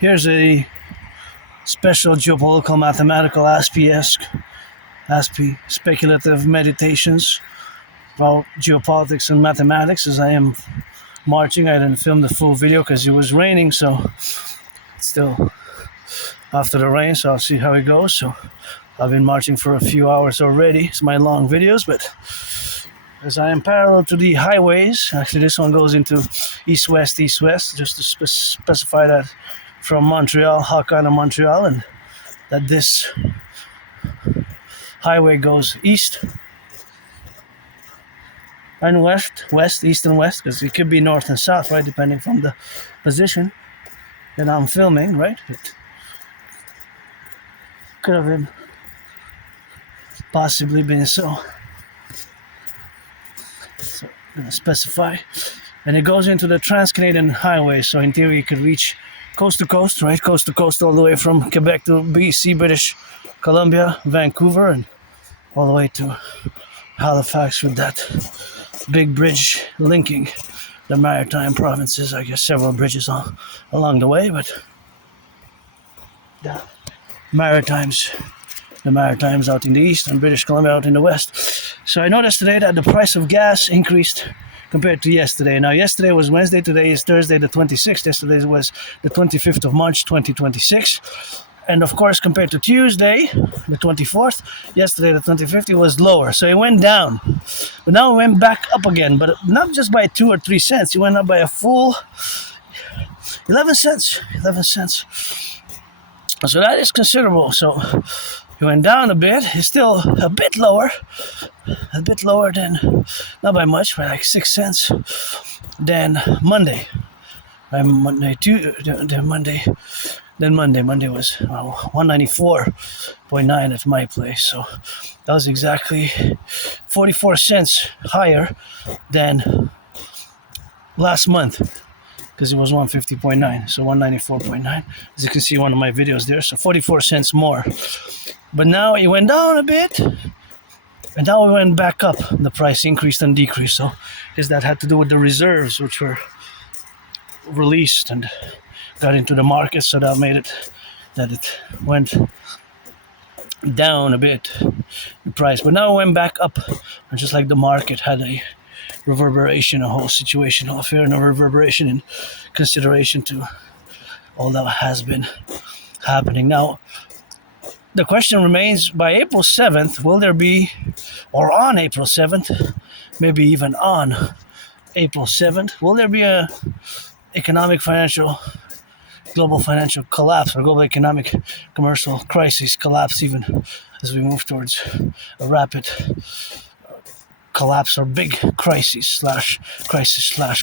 Here's a special geopolitical mathematical Aspiesque, Aspie speculative meditations about geopolitics and mathematics as I am marching. I didn't film the full video because it was raining, so it's still after the rain, so I'll see how it goes. So I've been marching for a few hours already. It's my long videos, but as I am parallel to the highways, actually this one goes into east-west, just to specify that from Montreal, Hakana, Montreal, and that this highway goes east and west, east and west, because it could be north and south, right, depending from the position that I'm filming, right? It could have been possibly been so I'm going to specify. And it goes into the Trans-Canadian Highway, so in theory you could reach coast to coast, right? Coast to coast all the way from Quebec to BC, British Columbia, Vancouver, and all the way to Halifax with that big bridge linking the maritime provinces. I guess several bridges along the way, but the Maritimes out in the east and British Columbia out in the west. So I noticed today that the price of gas increased compared to yesterday. Now yesterday was Wednesday, today is Thursday the 26th, yesterday was the 25th of March 2026. And of course compared to Tuesday, the 24th, yesterday the 25th, it was lower. So it went down. But now it went back up again, but not just by 2 or 3 cents, it went up by a full 11 cents. So that is considerable. So it went down a bit. It's still a bit lower than, not by much, by like 6 cents than Monday. Monday was 194.9 at my place. So that was exactly 44 cents higher than last month, because it was 150.9, so 194.9, as you can see in one of my videos there, so 44 cents more. But now it went down a bit, and now it went back up. The price increased and decreased, so that had to do with the reserves, which were released and got into the market, so that made it that it went down a bit, the price. But now it went back up, and just like the market had a reverberation, a whole situation, a fair and a reverberation in consideration to all that has been happening. Now, the question remains, by April 7th, will there be, or on April 7th, maybe even on April 7th, will there be a global financial collapse, or global economic commercial crisis collapse, even as we move towards a rapid collapse or big crisis /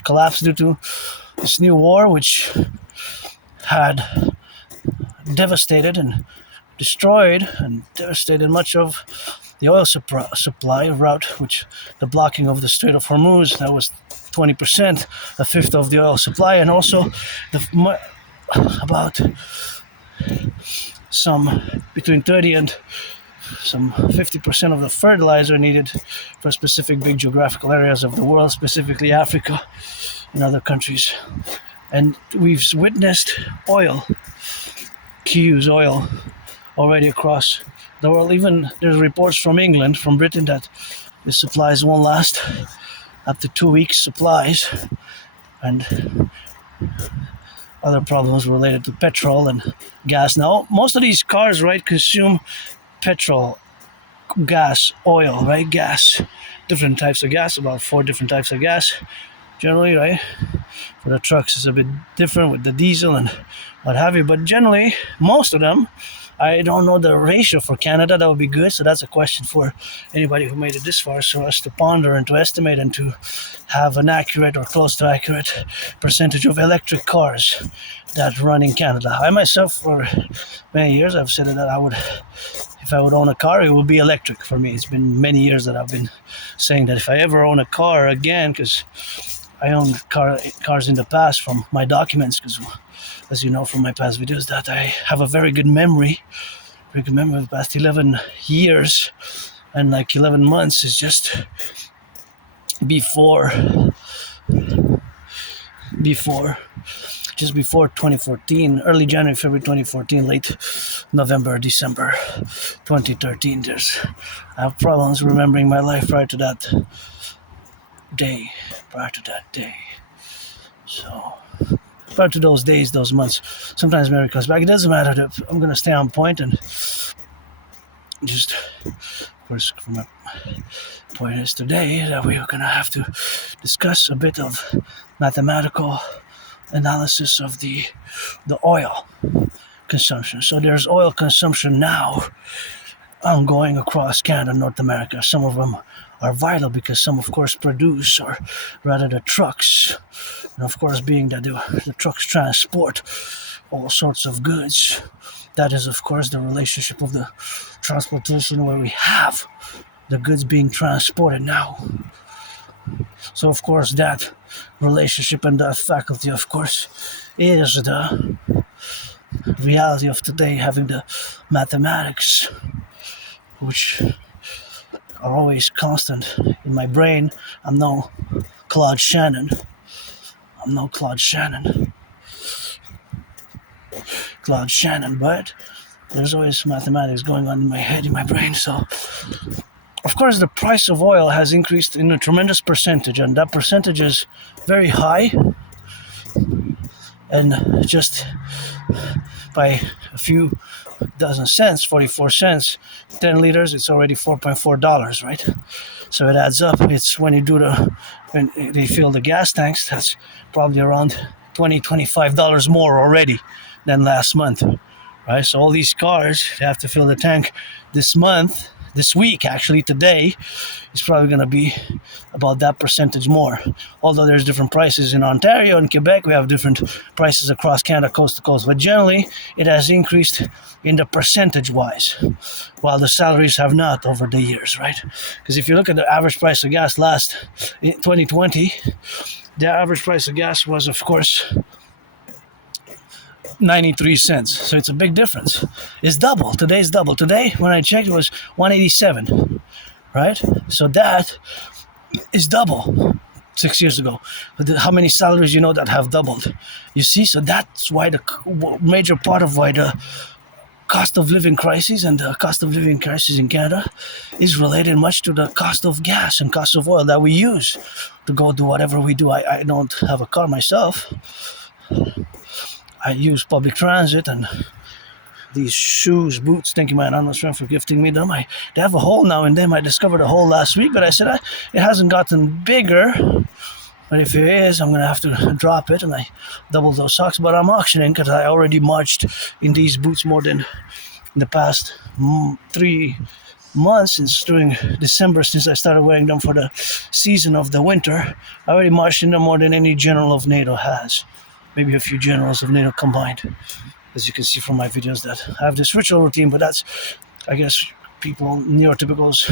collapse due to this new war, which had devastated and destroyed and devastated much of the oil supply route, which the blocking of the Strait of Hormuz, that was 20%, a fifth of the oil supply, and also about some between 30 and some 50% of the fertilizer needed for specific big geographical areas of the world, specifically Africa and other countries. And we've witnessed oil already across the world. Even there's reports from England, from Britain, that the supplies won't last up to 2 weeks supplies, and other problems related to petrol and gas. Now, most of these cars, right, consume petrol, gas, oil, right? Gas, different types of gas, about 4 different types of gas, generally, right? For the trucks, it's a bit different with the diesel and what have you, but generally, most of them, I don't know the ratio for Canada. That would be good. So that's a question for anybody who made it this far, so us to ponder and to estimate and to have an accurate or close to accurate percentage of electric cars that run in Canada. I myself, for many years, I've said that if I would own a car, it would be electric for me. It's been many years that I've been saying that if I ever own a car again, because I owned cars in the past from my documents, because as you know from my past videos, that I have a very good memory of the past 11 years, and like 11 months is just before just before 2014, early January, February 2014, late November, December 2013. I have problems remembering my life prior to that day. So, prior to those days, those months, sometimes memory comes back. It doesn't matter. I'm going to stay on point and just, of course, from my point is today that we are going to have to discuss a bit of mathematical analysis of the oil consumption. So there's oil consumption now ongoing across Canada, North America. Some of them are vital because some, of course, produce, or rather the trucks, and of course, being that the trucks transport all sorts of goods. That is, of course, the relationship of the transportation where we have the goods being transported now. So, of course, that relationship and that faculty, of course, is the reality of today, having the mathematics, which are always constant in my brain. I'm no Claude Shannon, but there's always mathematics going on in my head, in my brain. So, of course, the price of oil has increased in a tremendous percentage, and that percentage is very high. And just by a few dozen cents, 44 cents, 10 liters, it's already $4.4, right? So it adds up. It's when they fill the gas tanks, that's probably around $20, $25 more already than last month, right? So all these cars, they have to fill the tank this week, actually, today, is probably going to be about that percentage more. Although there's different prices in Ontario and Quebec, we have different prices across Canada, coast to coast. But generally, it has increased in the percentage-wise, while the salaries have not over the years, right? Because if you look at the average price of gas in 2020, the average price of gas was, of course, 93 cents. So it's a big difference. It's double. Today's double. Today, when I checked, it was 187, right? So that is double 6 years ago. But how many salaries that have doubled? You see, so that's why the major part of why the cost of living crisis and the cost of living crisis in Canada is related much to the cost of gas and cost of oil that we use to go do whatever we do. I don't have a car myself. I use public transit, and these shoes, boots, thank you, man, I'm not sure for gifting me them. They have a hole now in them. I discovered a hole last week, but I said it hasn't gotten bigger. But if it is, I'm going to have to drop it, and I doubled those socks. But I'm auctioning because I already marched in these boots more than in the past 3 months, since during December, since I started wearing them for the season of the winter. I already marched in them more than any general of NATO has. Maybe a few generals of NATO combined, as you can see from my videos, that I have this ritual routine. But that's, I guess, people, neurotypicals,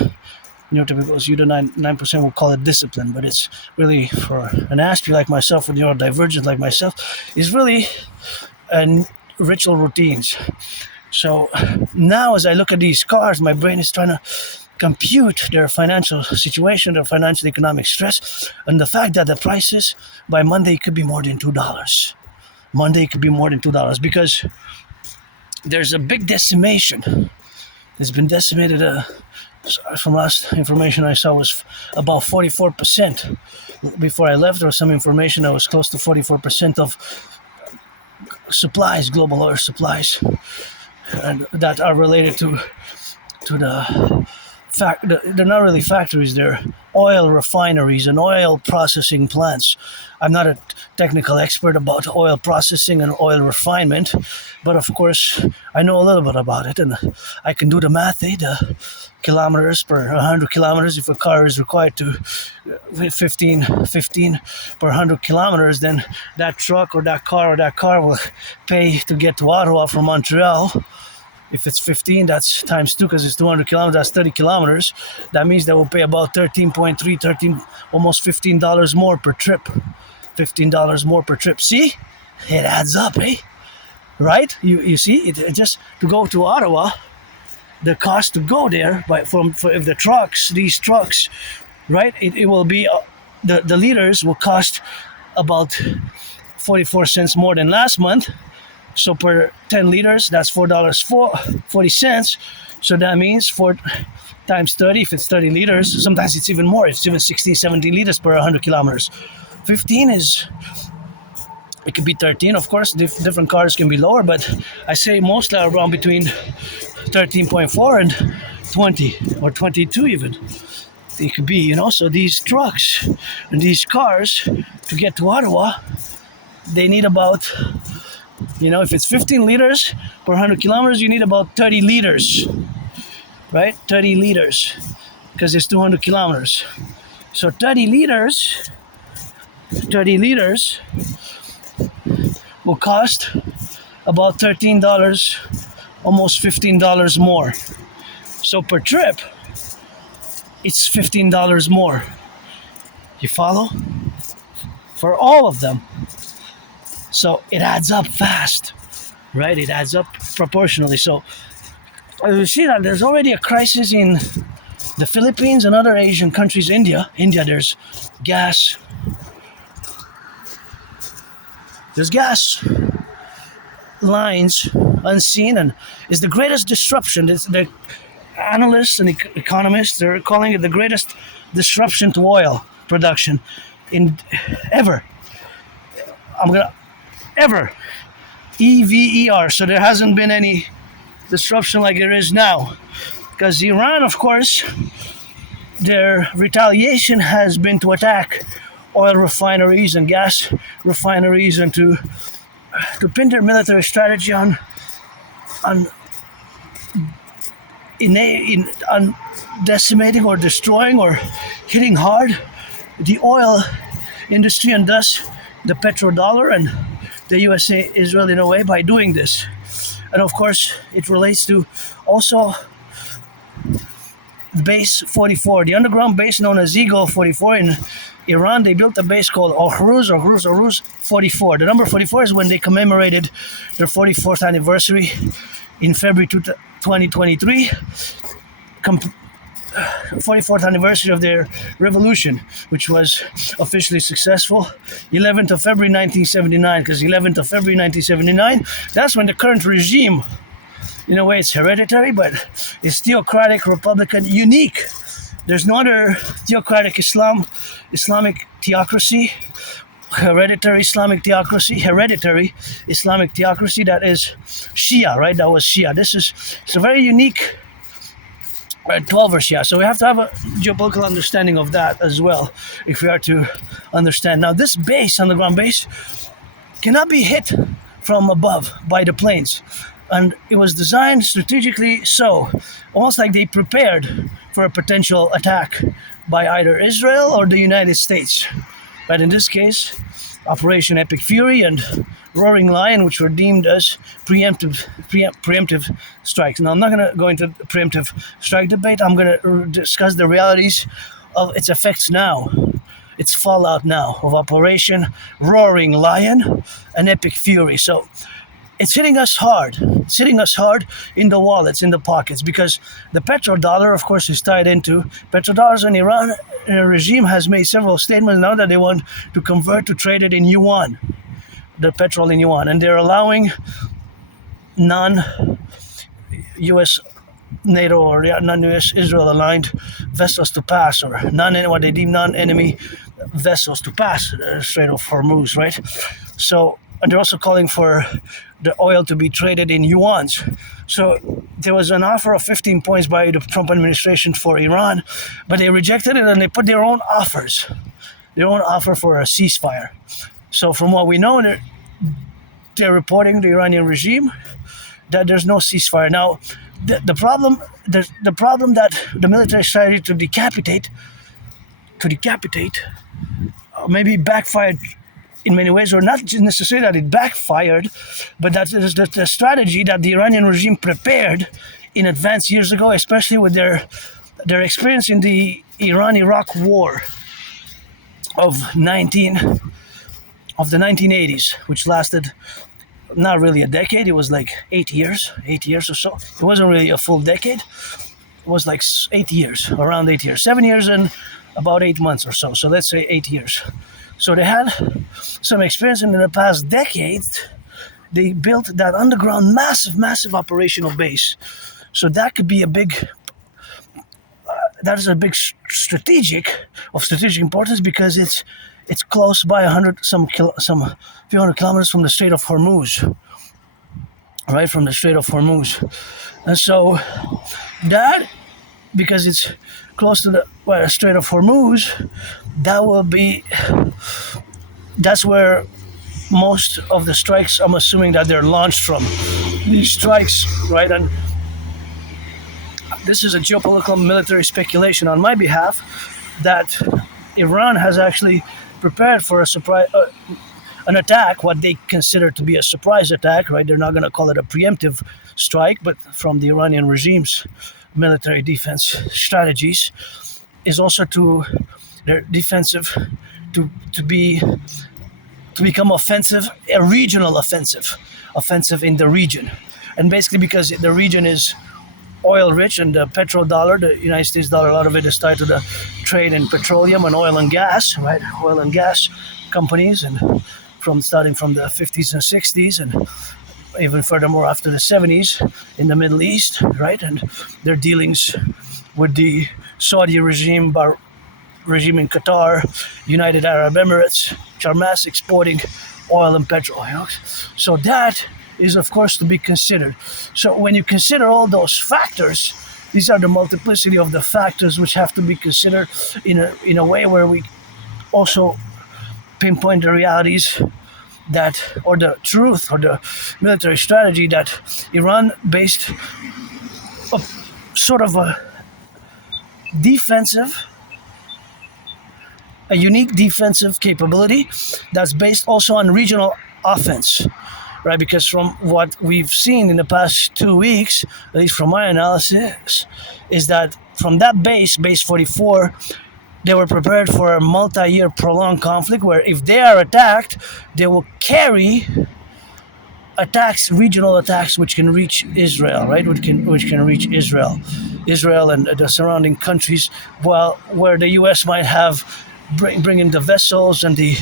you the 9% will call it discipline, but it's really, for an Aspie like myself, or neurodivergent like myself, is really ritual routines. So now, as I look at these cars, my brain is trying to compute their financial situation, their financial economic stress, and the fact that the prices by Monday could be more than $2. Because there's a big decimation. It's been decimated. From last information I saw, was about 44%. Before I left, there was some information that was close to 44% of supplies, global oil supplies, and that are related to the fact that they're not really factories, they're oil refineries and oil processing plants. I'm not a technical expert about oil processing and oil refinement, but of course I know a little bit about it, and I can do the math. The kilometers per 100 kilometers, if a car is required to 15 per 100 kilometers, then that truck or that car will pay to get to Ottawa from Montreal. If it's 15, that's times 2, because it's 200 kilometers, that's 30 kilometers. That means they will pay about almost $15 more per trip. $15 more per trip. See? It adds up, eh? Right? You see? It just, to go to Ottawa, the cost to go there, if these trucks, right? It will be, the liters will cost about 44 cents more than last month. So per 10 liters, that's $4.40. So that means 4 times 30, if it's 30 liters, sometimes it's even more. It's even 16, 17 liters per 100 kilometers. 15 is, it could be 13, of course. Different cars can be lower, but I say mostly around between 13.4 and 20 or 22 even. It could be, you know. So these trucks and these cars, to get to Ottawa, they need about, you know, if it's 15 liters per 100 kilometers, you need about 30 liters, right? 30 liters, because it's 200 kilometers. So 30 liters will cost about $13, almost $15 more. So per trip, it's $15 more. You follow? For all of them. So it adds up fast, right? It adds up proportionally. So you see that there's already a crisis in the Philippines and other Asian countries. India, there's gas. There's gas lines unseen, and is the greatest disruption. The analysts and economists, they're calling it the greatest disruption to oil production in ever. Ever. EVER. So there hasn't been any disruption like there is now. Because Iran, of course, their retaliation has been to attack oil refineries and gas refineries, and to pin their military strategy on decimating or destroying or hitting hard the oil industry, and thus the petrodollar, and the USA is really in a way by doing this. And of course, it relates to also base 44, the underground base known as Eagle 44 in Iran. They built a base called Oruz 44. The number 44 is when they commemorated their 44th anniversary in February 2023. 44th anniversary of their revolution, which was officially successful, 11th of February 1979, because 11th of February 1979, that's when the current regime, in a way it's hereditary, but it's theocratic, republican, unique. There's no other theocratic Islamic theocracy, hereditary Islamic theocracy that is Shia, right? That was Shia. It's a very unique 12 or Shia. So we have to have a geopolitical understanding of that as well, if we are to understand. Now, this base, underground base, cannot be hit from above by the planes. And it was designed strategically so, almost like they prepared for a potential attack by either Israel or the United States. But in this case, Operation Epic Fury and Roaring Lion, which were deemed as preemptive strikes. Now, I'm not going to go into the preemptive strike debate. I'm going to discuss the realities of its effects now, its fallout now of Operation Roaring Lion and Epic Fury. So it's hitting us hard. It's hitting us hard in the wallets, in the pockets, because the petrodollar, of course, is tied into petrodollars, and Iran regime has made several statements now that they want to convert to trade it in yuan, the petrol in yuan, and they're allowing non-U.S. NATO or non-U.S. Israel aligned vessels to pass, or what they deem non-enemy vessels to pass Strait of Hormuz, right? So, and they're also calling for the oil to be traded in yuans. So there was an offer of 15 points by the Trump administration for Iran, but they rejected it, and they put their own offer for a ceasefire. So from what we know, they're reporting, the Iranian regime, that there's no ceasefire. Now, the problem that the military strategy to decapitate, maybe backfired in many ways, or not necessarily that it backfired, but that is the strategy that the Iranian regime prepared in advance years ago, especially with their experience in the Iran-Iraq War of the 1980s, which lasted not really a decade. It was like 8 years or so. It wasn't really a full decade. It was like 8 years, around 8 years, 7 years and about 8 months or so. So let's say 8 years. So they had some experience, and in the past decades, they built that underground massive operational base. So that could be a big, that is a big strategic importance, because it's close by 100 some few hundred kilometers from the Strait of Hormuz, right, from the Strait of Hormuz. And so that, because it's close to the Strait of Hormuz, that's where most of the strikes, I'm assuming, that they're launched from. These strikes, right? And this is a geopolitical military speculation on my behalf, that Iran has actually prepared for a surprise, an attack, what they consider to be a surprise attack, right? They're not going to call it a preemptive strike, but from the Iranian regime's military defense strategies is also to their defensive to become offensive, a regional offensive in the region. And basically, because the region is oil rich, and the petrodollar, the United States dollar, a lot of it is tied to the trade in petroleum and oil and gas, right? Oil and gas companies, and starting from the 50s and 60s, and even furthermore after the 70s in the Middle East, right? And their dealings with the Saudi regime in Qatar, United Arab Emirates, which are mass exporting oil and petrol. So that is, of course, to be considered. So when you consider all those factors, these are the multiplicity of the factors which have to be considered in a way where we also pinpoint the realities that, or the truth, or the military strategy that Iran based sort of a unique defensive capability that's based also on regional offense, right? Because from what we've seen in the past 2 weeks, at least from my analysis, is that from that base 44, they were prepared for a multi-year prolonged conflict where if they are attacked, they will carry regional attacks, which can reach Israel, right? Which can reach Israel and the surrounding countries, while where the U.S. might have bring in the vessels, and the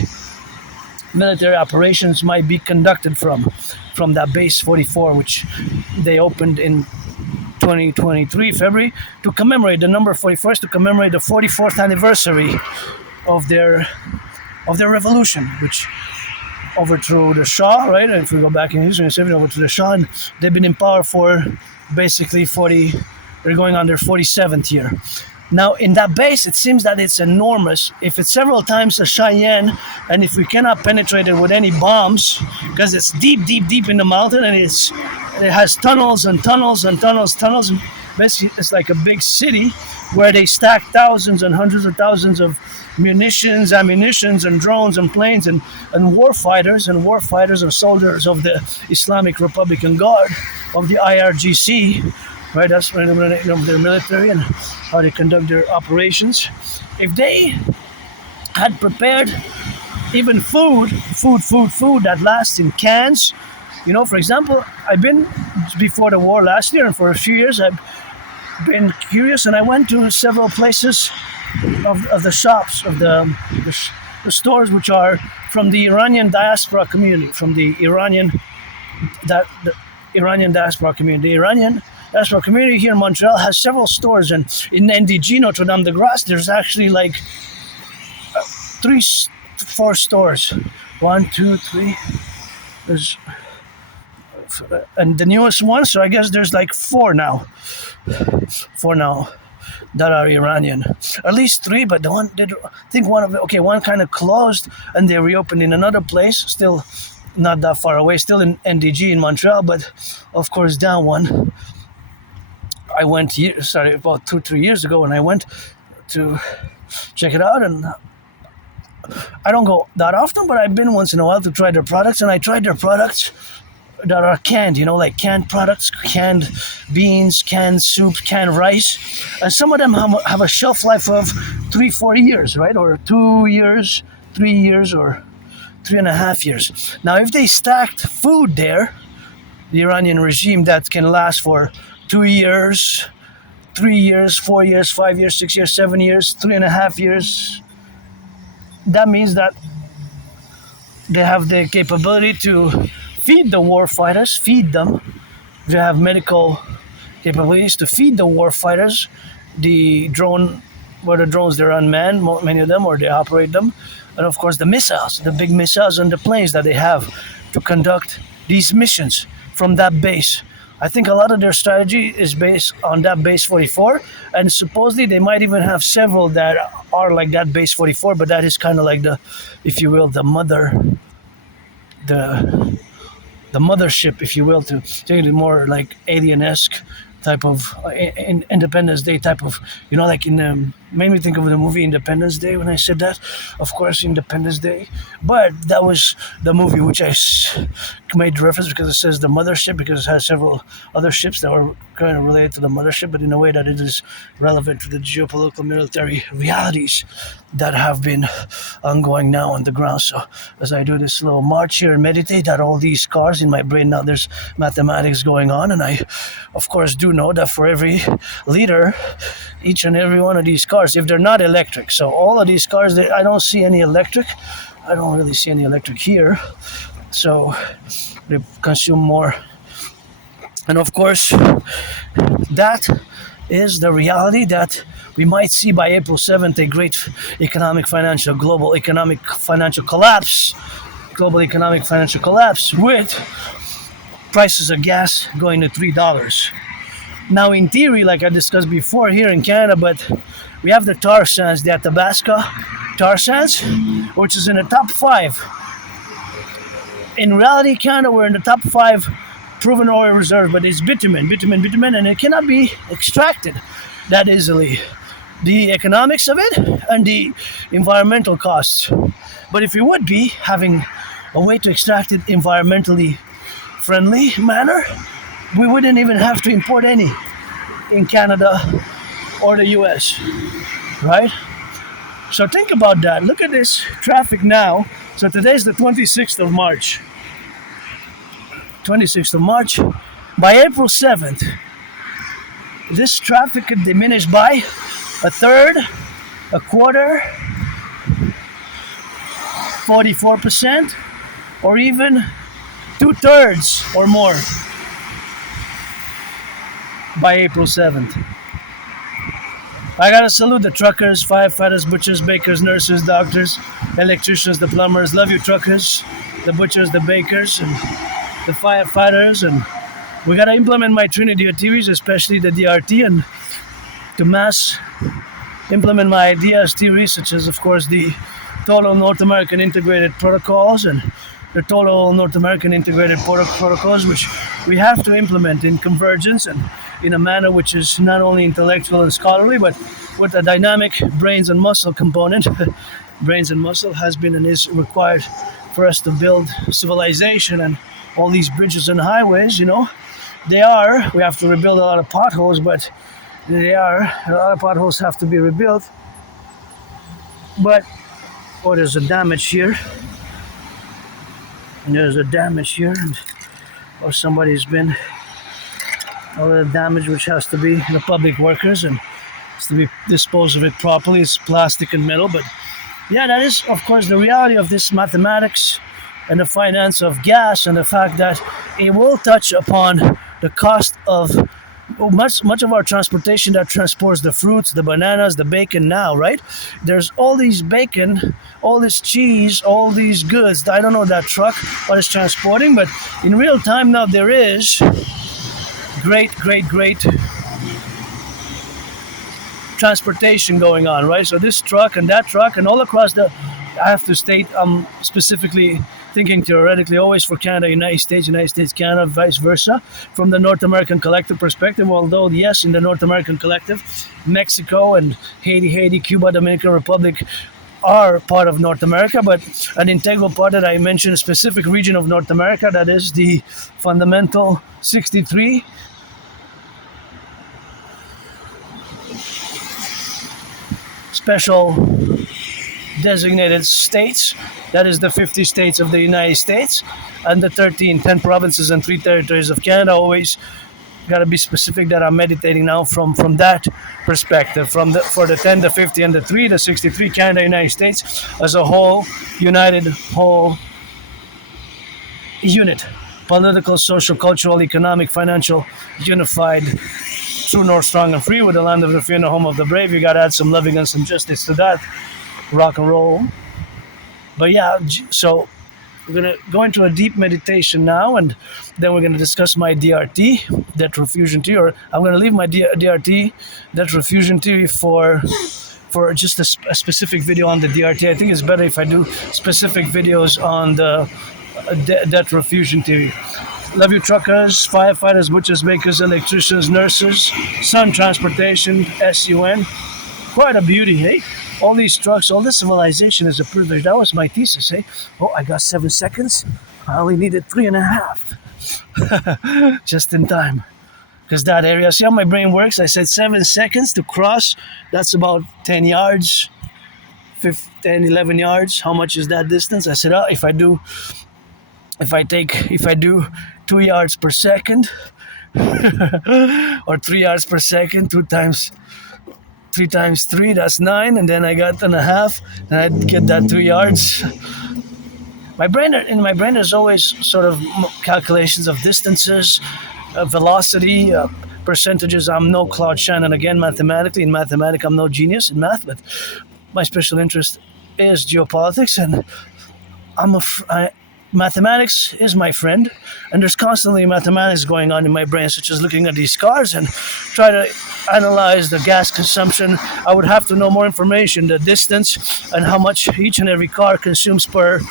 military operations might be conducted from that base 44, which they opened in 2023 February to commemorate the number 44, to commemorate the 44th anniversary of their revolution, which overthrew the Shah, right? And if we go back in history, overthrew the Shah, and they've been in power for basically they're going on their 47th year. Now, in that base, it seems that it's enormous. If it's several times the Cheyenne, and if we cannot penetrate it with any bombs, because it's deep in the mountain, and it has tunnels and tunnels and tunnels, and basically it's like a big city where they stack thousands and hundreds of thousands of munitions, ammunitions, and drones and planes, and war fighters and soldiers of the Islamic Republican Guard, of the IRGC, right? That's the name of their military and how they conduct their operations. If they had prepared even food that lasts in cans, for example, I've been before the war last year, and for a few years I've been curious, and I went to several places of the shops, of the stores, which are from the Iranian diaspora community, the Iranian diaspora community. The Iranian diaspora community here in Montreal has several stores, and in NDG, Notre Dame de Grace, there's actually like 4 stores. 1, 2, 3. There's, and the newest one, so I guess there's like 4 now. 4 now that are Iranian. At least 3, but one kind of closed, and they reopened in another place, still not that far away, still in NDG in Montreal, but of course down one. I went about 2-3 years ago, and I went to check it out, and I don't go that often, but I've been once in a while to try their products, and I tried their products that are canned, like canned products, canned beans, canned soup, canned rice, and some of them have a shelf life of 3-4 years, right? Or 2 years, 3 years, or 3.5 years. Now, if they stacked food there, the Iranian regime, that can last for 2 years, 3 years, 4 years, 5 years, 6 years, 7 years, 3.5 years, that means that They have the capability to feed the war fighters, feed them. They have medical capabilities to feed the war fighters. The drone, where the drones, they're unmanned, many of them, or they operate them. And of course, the missiles, the big missiles and the planes that they have to conduct these missions from that base. I think a lot of their strategy is based on that base 44, and supposedly they might even have several that are like that base 44, but that is kind of like the, if you will, the the mothership, if you will, to take it more like alien-esque type of Independence Day type of, like made me think of the movie Independence Day when I said that. Of course, Independence Day, but that was the movie which made reference because it says the mothership because it has several other ships that were kind of related to the mothership, but in a way that it is relevant to the geopolitical military realities that have been ongoing now on the ground. So as I do this little march here and meditate, that all these cars in my brain now, there's mathematics going on, and I, of course, do know that for every liter, each and every one of these cars, if they're not electric, so all of these cars, I don't see any electric. I don't really see any electric here, so they consume more. And of course, that is the reality that we might see by April 7th a great global economic financial collapse with prices of gas going to $3. Now, in theory, like I discussed before here in Canada, but we have the tar sands, the Athabasca tar sands, which is in the top 5. In reality, Canada, we're in the top 5 proven oil reserve, but it's bitumen, and it cannot be extracted that easily. The economics of it and the environmental costs. But if we would be having a way to extract it environmentally friendly manner, we wouldn't even have to import any in Canada or the US, right? So think about that. Look at this traffic now. So today's the 26th of March. 26th of March. By April 7th, this traffic could diminish by a third, a quarter, 44%, or even 2/3 or more by April 7th. I gotta salute the truckers, firefighters, butchers, bakers, nurses, doctors, electricians, the plumbers. Love you, truckers, the butchers, the bakers, and the firefighters. And we gotta implement my Trinity theories, especially the DRT, and to mass implement my ideas, theories, such as, of course, the total North American integrated protocols and the total North American integrated protocols, which we have to implement in convergence and in a manner which is not only intellectual and scholarly, but with a dynamic brains and muscle component. Brains and muscle has been and is required for us to build civilization, and all these bridges and highways, we have to rebuild a lot of potholes, but a lot of potholes have to be rebuilt. But, there's a damage here. And there's a damage here, or somebody's been all the damage which has to be the public workers and has to be disposed of it properly. It's plastic and metal, but yeah, that is of course the reality of this mathematics and the finance of gas, and the fact that it will touch upon the cost of much of our transportation that transports the fruits, the bananas, the bacon now, right? There's all these bacon, all this cheese, all these goods. I don't know that truck what is transporting, but in real time now there is great transportation going on, right? So this truck and that truck and all across I have to state, specifically thinking theoretically always for Canada, United States, Canada, vice versa, from the North American collective perspective, although yes, in the North American collective, Mexico and Haiti, Cuba, Dominican Republic are part of North America, but an integral part that I mentioned, a specific region of North America, that is the fundamental 63 special designated states, that is the 50 states of the United States, and the 10 provinces and 3 territories of Canada. Always got to be specific that I'm meditating now from that perspective, for the 10, the 50, and the 63, Canada, United States as a whole, united whole unit. Political, social, cultural, economic, financial, unified, true north, strong and free, with the land of the free and the home of the brave. You gotta add some loving and some justice to that. Rock and roll. But yeah, so we're gonna go into a deep meditation now, and then we're gonna discuss my DRT, debt refusion theory. Or I'm gonna leave my DRT, debt refusion theory, for just a specific video on the DRT. I think it's better if I do specific videos on the debt refusion theory. Love you, truckers, firefighters, butchers, bakers, electricians, nurses, sun transportation, SUN. Quite a beauty, hey? All these trucks, all this civilization is a privilege. That was my thesis, hey? Oh, I got 7 seconds. I only needed 3.5. Just in time. Because that area, see how my brain works? I said 7 seconds to cross. That's about 10 yards, 10, 11 yards. How much is that distance? I said, if I do 2 yards per second, or 3 yards per second, 3 times 3, that's 9, and then I got and a half, and I'd get that 2 yards. In my brain there's always sort of calculations of distances, velocity, percentages. I'm no Claude Shannon again mathematically. In mathematics, I'm no genius in math, but my special interest is geopolitics, and mathematics is my friend, and there's constantly mathematics going on in my brain, such as looking at these cars and try to analyze the gas consumption. I would have to know more information, the distance, and how much each and every car consumes per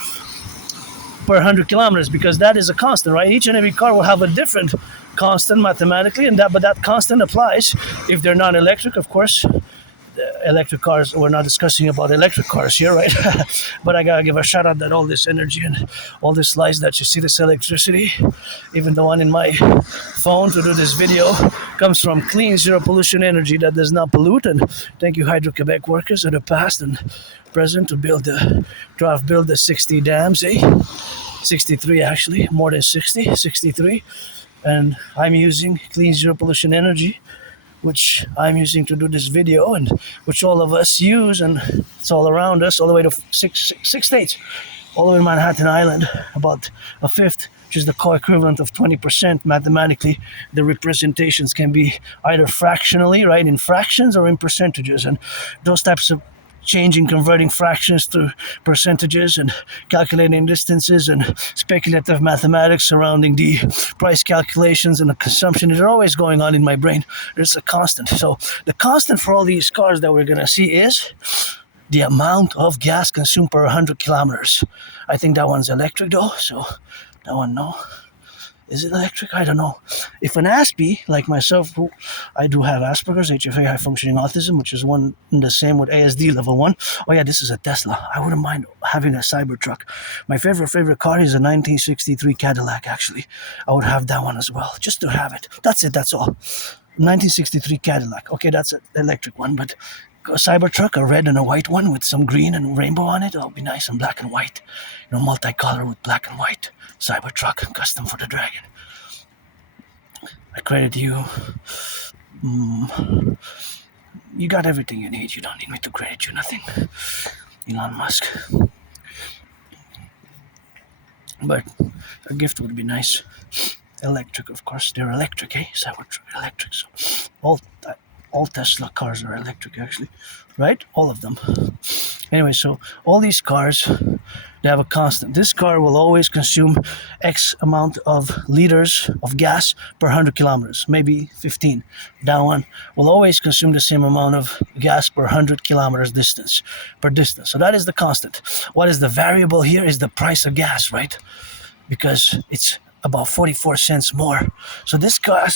100 kilometers, because that is a constant, right? Each and every car will have a different constant mathematically, but that constant applies if they're not electric, of course. Electric cars, we're not discussing about electric cars here, right? But I gotta give a shout out that all this energy and all this light that you see, this electricity, even the one in my phone to do this video, comes from clean, zero pollution energy that does not pollute. And thank you, Hydro-Quebec workers of the past and present, to build the 60 dams, 63 actually, more than 60, 63. And I'm using clean, zero pollution energy, which I'm using to do this video, and which all of us use, and it's all around us, all the way to six states, all the way to Manhattan Island, about a fifth, which is the co-equivalent of 20% mathematically. The representations can be either fractionally, right, in fractions, or in percentages, and those types of changing, converting fractions to percentages and calculating distances and speculative mathematics surrounding the price calculations and the consumption, they're always going on in my brain. There's a constant. So the constant for all these cars that we're going to see is the amount of gas consumed per 100 kilometers. I think that one's electric though, so that one, no. Is it electric? I don't know. If an Aspie, like myself, who I do have Asperger's, HFA, high functioning autism, which is one and the same with ASD level 1. Oh yeah, this is a Tesla. I wouldn't mind having a Cybertruck. My favorite car is a 1963 Cadillac, actually. I would have that one as well, just to have it. That's it, that's all. 1963 Cadillac. Okay, that's an electric one, but a Cybertruck, a red and a white one with some green and rainbow on it, it'll be nice, and black and white. Multicolor with black and white. Cybertruck, custom for the Dragon. I credit you. You got everything you need. You don't need me to credit you nothing. Elon Musk. But a gift would be nice. Electric, of course. They're electric, eh? Cybertruck, electric. So all Tesla cars are electric, actually. Right? All of them. Anyway, so all these cars, they have a constant. This car will always consume X amount of liters of gas per 100 kilometers, maybe 15. That one will always consume the same amount of gas per 100 kilometers distance. So that is the constant. What is the variable here is the price of gas, right? Because it's about 44 cents more. So that car,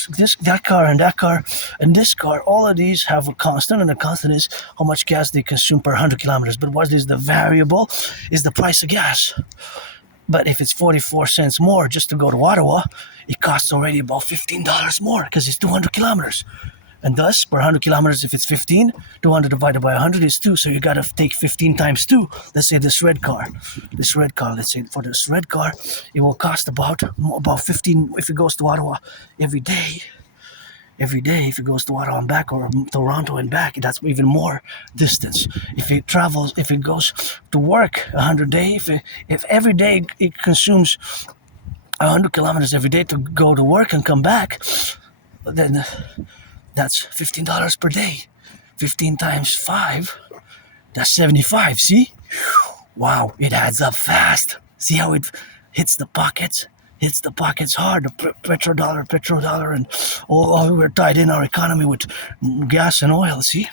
and this car, all of these have a constant, and the constant is how much gas they consume per 100 kilometers. But what is the variable is the price of gas. But if it's 44 cents more just to go to Ottawa, it costs already about $15 more because it's 200 kilometers. And thus, per 100 kilometers, if it's 15, 200 divided by 100 is 2. So you got to take 15 times 2. Let's say this red car, let's say for this red car, it will cost about 15 if it goes to Ottawa every day. If it goes to Ottawa and back, or Toronto and back, that's even more distance. If it goes to work 100 days, if every day it consumes 100 kilometers every day to go to work and come back, then that's $15 per day. 15 times 5, that's 75. See? Wow, it adds up fast. See how it hits the pockets? Hits the pockets hard. The petrodollar, and we're tied in our economy with gas and oil. See?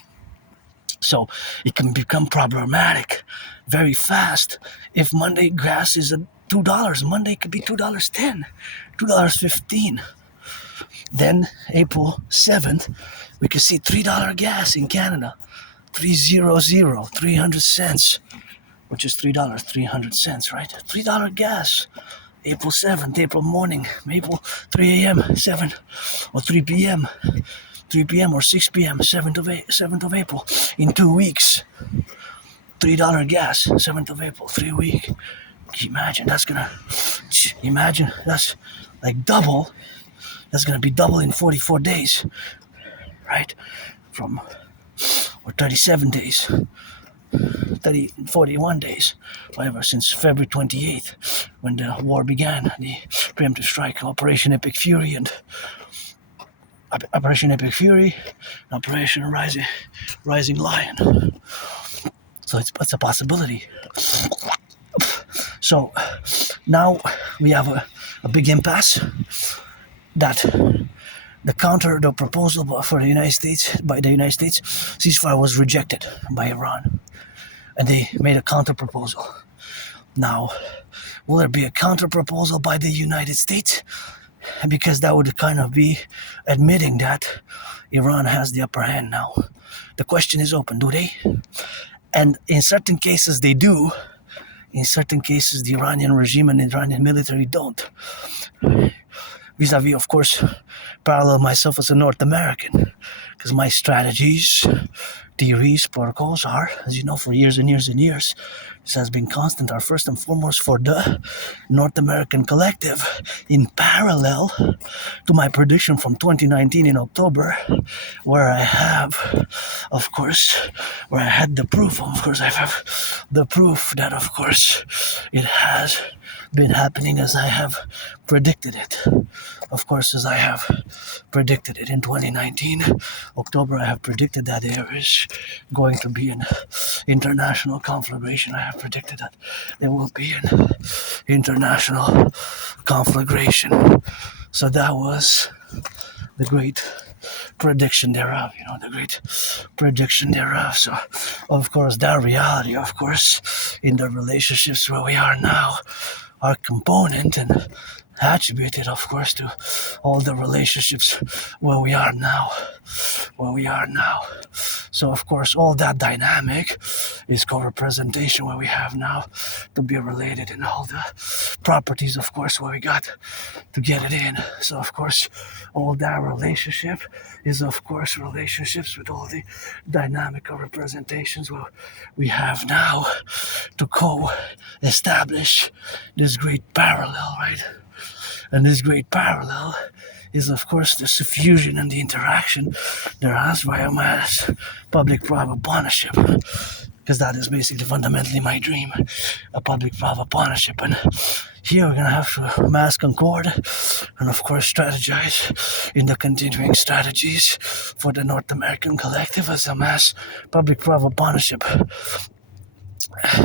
So it can become problematic very fast. If Monday gas is at $2, Monday could be $2.10, $2.15. Then April 7th, we could see $3 gas in Canada. 300 cents, which is $3, 300 cents, right? $3 gas. April 7th, April morning, April 3 a.m., 7 or 3 p.m., 3 p.m. or 6 p.m., 7th of April, in 2 weeks. $3 gas, 7th of April, 3 weeks. Imagine that's like double. That's gonna be double in 44 days, right? Or 37 days, 41 days, whatever, since February 28th, when the war began, the preemptive strike, Operation Epic Fury and Operation Rising Lion. So it's a possibility. So now we have a big impasse that the proposal by the United States ceasefire was rejected by Iran, and they made a counter proposal. Now, will there be a counter proposal by the United States? Because that would kind of be admitting that Iran has the upper hand now. The question is open, do they? And in certain cases they do. In certain cases the Iranian regime and the Iranian military don't. Vis-a-vis, of course, parallel myself as a North American, because my strategies, theories, protocols are, as you know, for years and years and years, this has been constant, are first and foremost for the North American Collective, in parallel to my prediction from 2019 in October, where I have, of course, where I had the proof, of course, I have the proof that, of course, it has been happening as I have predicted it. Of course, as I have predicted it in 2019, October, I have predicted that there is going to be an international conflagration. I have predicted that there will be an international conflagration. So that was the great prediction thereof, the great prediction thereof. So, of course, that reality, of course, in the relationships where we are now, are component and attributed, of course, to all the relationships where we are now. So, of course, all that dynamic is co-representation where we have now to be related in all the properties, of course, where we got to get it in. So, of course, all that relationship is, of course, relationships with all the dynamic representations where we have now to co-establish this great parallel, right? And this great parallel is, of course, the suffusion and the interaction there has via mass public-private partnership. Because that is basically fundamentally my dream, a public-private partnership. And here we're going to have to mass concord and, of course, strategize in the continuing strategies for the North American Collective as a mass public-private partnership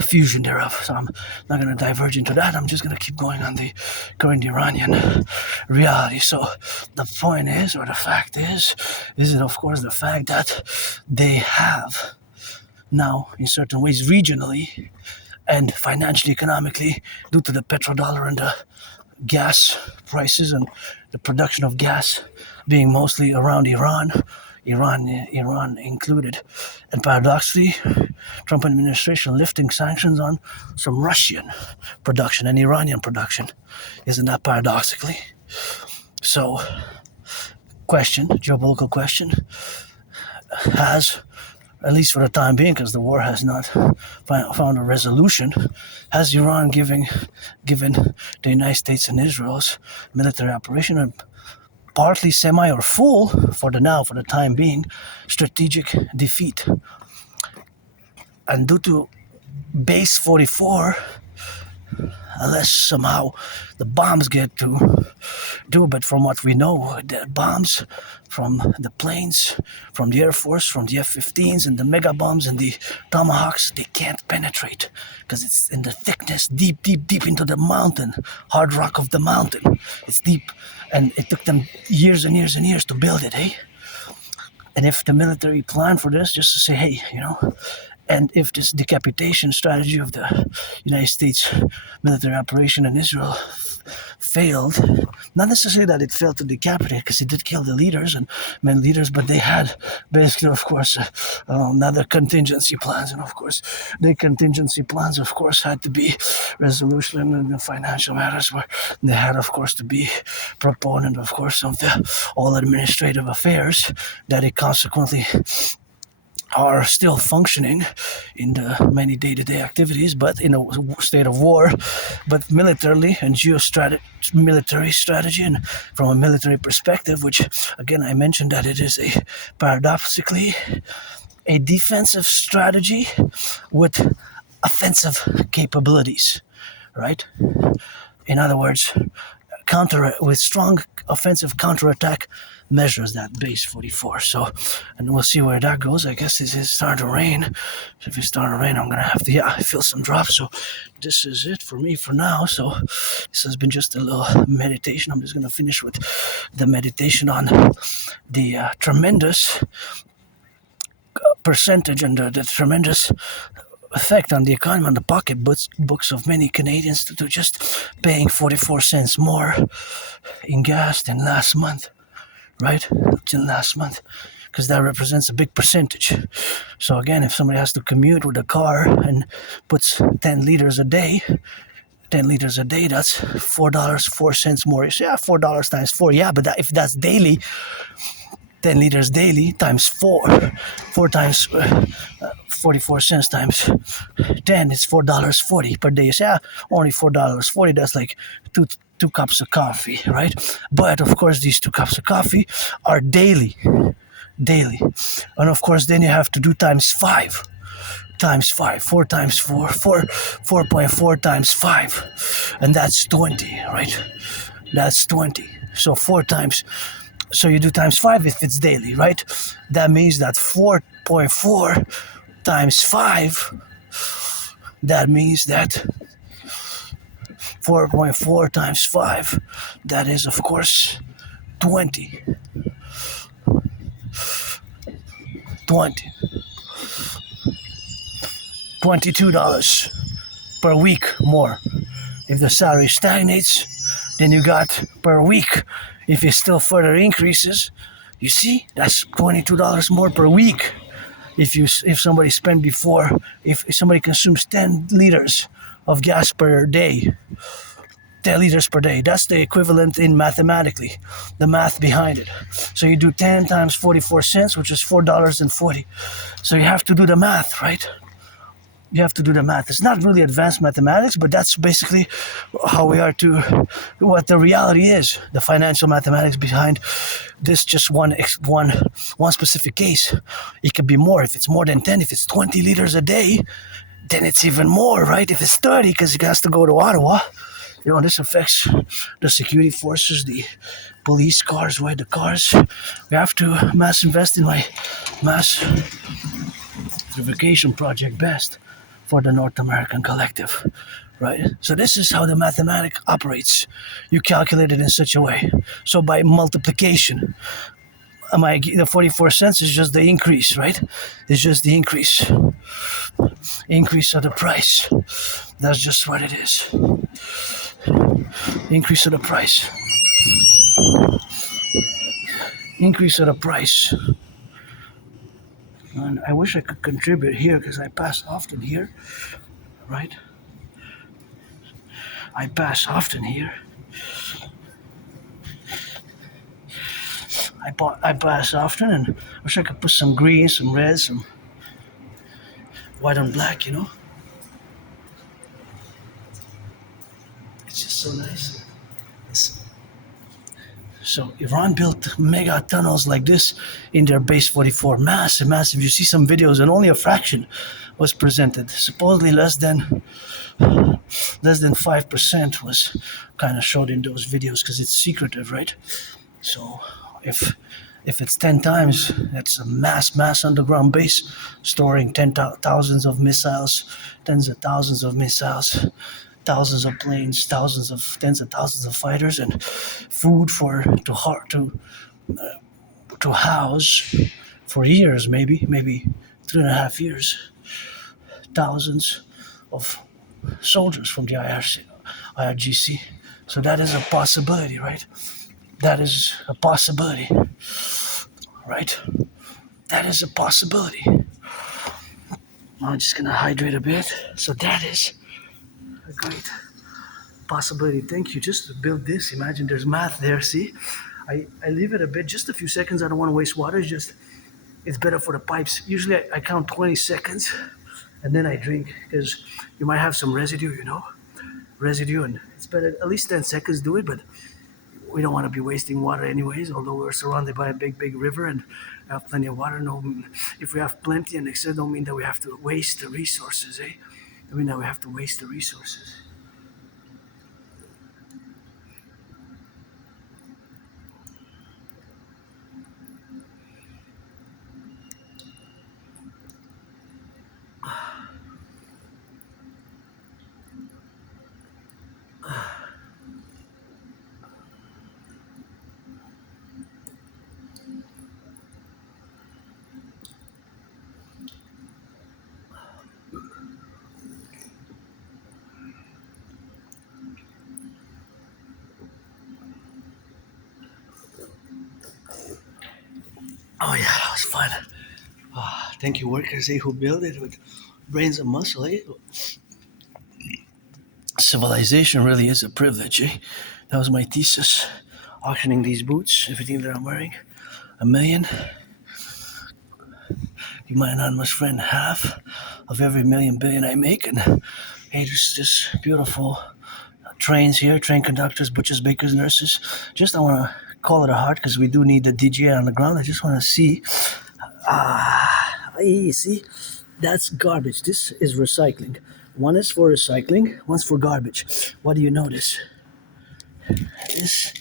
fusion thereof. So I'm not going to diverge into that. I'm just going to keep going on the current Iranian reality. So the point is, or the fact is it of course the fact that they have now, in certain ways, regionally and financially, economically, due to the petrodollar and the gas prices and the production of gas being mostly around Iran included, and paradoxically, Trump administration lifting sanctions on some Russian production and Iranian production. Isn't that paradoxically? So, geopolitical question, has, at least for the time being, because the war has not found a resolution, has Iran given the United States and Israel's military operation a partly, semi, or full, for the time being, strategic defeat. And due to Base 44 unless somehow the bombs get to do. But from what we know, the bombs from the planes, from the Air Force, from the F-15s and the mega bombs and the Tomahawks, they can't penetrate because it's in the thickness, deep, deep, deep into the mountain, hard rock of the mountain. It's deep, and it took them years and years and years to build it, hey? And if the military planned for this, just to say, hey, and if this decapitation strategy of the United States military operation in Israel failed, not necessarily that it failed to decapitate, because it did kill the leaders and men leaders, but they had basically, of course, another contingency plans, and of course, the contingency plans, of course, had to be resolution in the financial matters, where they had, of course, to be proponent, of course, of the all administrative affairs that it consequently are still functioning in the many day-to-day activities, but in a state of war, but militarily and military strategy, and from a military perspective, which again I mentioned that it is a paradoxically a defensive strategy with offensive capabilities, right? In other words, with strong offensive counterattack measures, that base 44. So, and we'll see where that goes. I guess this is starting to rain. So if it's starting to rain, I'm gonna have to, I feel some drops. So this is it for me for now. So this has been just a little meditation. I'm just gonna finish with the meditation on the tremendous percentage and the tremendous effect on the economy, on the pocketbooks of many Canadians to just paying 44 cents more in gas than last month, right? Till last month, because that represents a big percentage. So again, if somebody has to commute with a car and puts 10 liters a day, that's $4.04 more. So yeah, $4 times 4. Yeah, but if that's daily, 10 liters daily times 4 times 44 cents times 10, it's $4.40 per day. So yeah, only $4.40. That's like two cups of coffee, right? But of course, these 2 cups of coffee are daily, and of course, then you have to do times 5. 4 times 4, 4.4 times 5, and that's 20, right? That's 20. So 4 times. So you do times 5 if it's daily, right? That means that 4.4 times 5, that means that 4.4 times 5, that is, of course, 20. $22 per week more. If the salary stagnates, then you got per week. If it still further increases, you see, that's $22 more per week. If somebody spent before, if somebody consumes 10 liters of gas per day, 10 liters per day, that's the equivalent in mathematically, the math behind it. So you do 10 times 44 cents, which is $4.40. So you have to do the math, right? You have to do the math. It's not really advanced mathematics, but that's basically how we are to what the reality is. The financial mathematics behind this just one specific case. It could be more if it's more than 10. If it's 20 liters a day, then it's even more, right? If it's 30, because it has to go to Ottawa. This affects the security forces, the police cars, right? The cars. We have to mass invest in my mass certification project best for the North American Collective, right? So this is how the mathematics operates. You calculate it in such a way. So by multiplication, the 44 cents is just the increase, right? It's just the increase of the price. That's just what it is. Increase of the price. Increase of the price. And I wish I could contribute here because I pass often here, right? I pass often here. I pass often, and I wish I could put some green, some red, some white and black, It's just so nice. So Iran built mega tunnels like this in their base 44. Massive. You see some videos and only a fraction was presented. Supposedly less than less than 5% was kind of showed in those videos because it's secretive, right? So if it's 10 times, that's a mass underground base storing thousands of missiles, tens of thousands of missiles, thousands of planes, tens of thousands of fighters, and food for to house for years, maybe 3.5 years, thousands of soldiers from the IRGC. So that is a possibility, right? That is a possibility, right? That is a possibility. I'm just gonna hydrate a bit. So that is a great possibility. Thank you. Just to build this, imagine there's math there. See, I leave it a bit, just a few seconds. I don't want to waste water. It's better for the pipes. Usually I count 20 seconds and then I drink because you might have some residue, and it's better at least 10 seconds do it, but we don't want to be wasting water anyways, although we're surrounded by a big river and have plenty of water. No, if we have plenty and excess, don't mean that we have to waste the resources, eh? I mean that we have to waste the resources. Oh yeah, that was fun. Oh, thank you, workers, who build it with brains and muscle. Civilization really is a privilege. That was my thesis. Auctioning these boots, everything that I'm wearing, $1 million. You, my anonymous friend, half of every million billion I make, and there's this beautiful trains here, train conductors, butchers, bakers, nurses. Just I want to call it a heart because we do need the DJ on the ground. I just want to see. See, that's garbage. This is recycling. One is for recycling, one's for garbage. What do you notice? This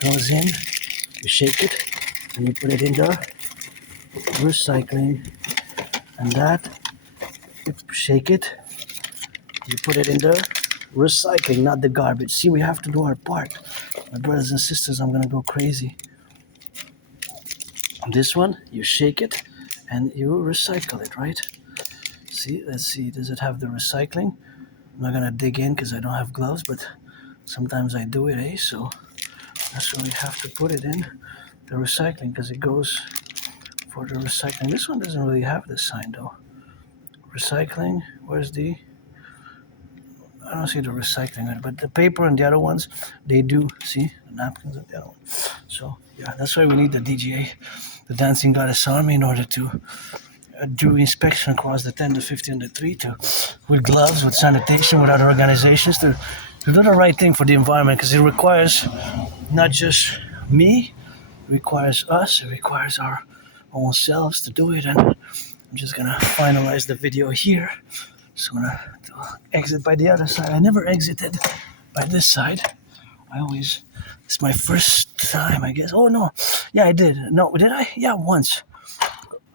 goes in, you shake it, and you put it in the recycling. And that, you shake it, you put it in the recycling, not the garbage. See, we have to do our part. My brothers and sisters, I'm gonna go crazy. This one, you shake it, and you recycle it, right? See, let's see, does it have the recycling? I'm not gonna dig in because I don't have gloves, but sometimes I do it, So that's why we have to put it in the recycling because it goes for the recycling. This one doesn't really have this sign though. Recycling, where's the... I don't see the recycling, but the paper and the other ones, they do. See, the napkins and the other one. So yeah, that's why we need the DGA, the Dancing Goddess Army, in order to do inspection across the 10, the 50, and the 3, with gloves, with sanitation, with other organizations, to do the right thing for the environment, because it requires not just me, it requires us, it requires our own selves to do it. And I'm just gonna finalize the video here. So I'm gonna exit by the other side. I never exited by this side. It's my first time, I guess. Oh no, yeah, I did. No, did I? Yeah, once.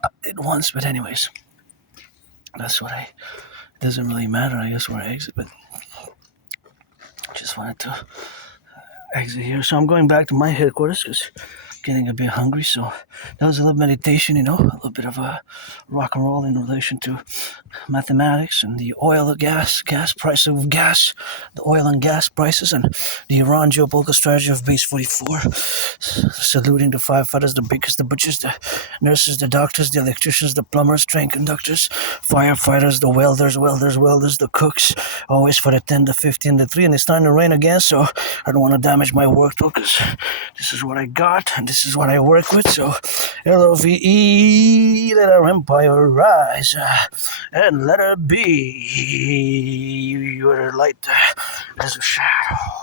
I did once, but anyways, it doesn't really matter, I guess, where I exit, but I just wanted to exit here. So I'm going back to my headquarters because getting a bit hungry. So that was a little meditation, a little bit of a rock and roll in relation to mathematics and the oil, gas price of gas, the oil and gas prices, and the Iran geopolitical strategy of base 44. Saluting the firefighters, the bakers, the butchers, the nurses, the doctors, the electricians, the plumbers, train conductors, firefighters, the welders, the cooks, always for the 10, the 50, and the 3. And it's starting to rain again, so I don't want to damage my work though, because this is what I got and this is what I work with. So LOVE, let our empire rise, and let her be your light as a shadow.